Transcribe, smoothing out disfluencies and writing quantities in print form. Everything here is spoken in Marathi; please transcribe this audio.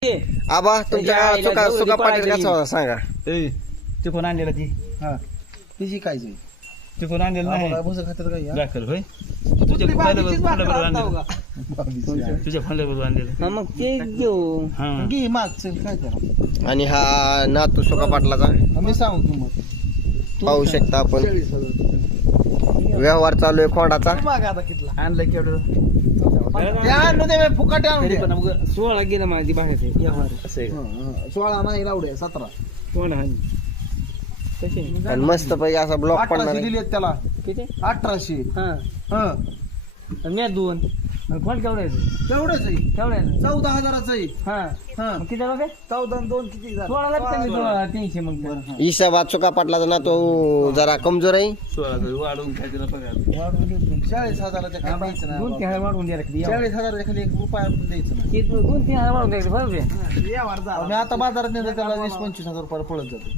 आबा तुमच्या सुका पाटील कसा होता सांगा. ते कोण आणलेला ती हा तिची काय जाईल ते कोण आणलेलं नाही भुसा खात्यात काय दाखल होय तुझ्या फंड्याबरोबर आणलेलं मग ते घेऊ हा घे मागचं काय करा. आणि हा नातू सुका पाटलाचा मी सांगू किंमत पाहू शकता आपण 40,000 व्यवहार चालू आहे खोंडाचा. माग आता कितला आणलं केवढं ते आणलं ते फुकाटे आणून तरी द्या. पण मग 16 गेलं माझी बाहेर व्यवहार असं आहे का? 16 नाही लावडे 17 कोण आहे कसे आणि मस्त पैकी असा ब्लॉक पडणार 1800 आहे. दिलेत त्याला किती 1800 हा हं मी 2 कोण केवढं आहे तेवढंच आहे केवढं आहे 14,000च आहे हा हं मग किती रुपये 14 आणि 2 किती झालं 16 लागतं मी 300 मग हिशोबात सुका पाटलाचा नातू जरा कमजोर आहे. 16 वाढवून काय तिला पगार वाढून घेऊन 40,000च्या खाली द्यायचं ना 2-3 हजार वाढवून द्यायला लागते 40,000च्या खाली 1 रुपया पण द्यायचं ना. 2-3 हजार वाढवून द्यायचं बरोबर मी आता बाजारात नेलं त्याला 20-25,000 रुपये पळत जातो.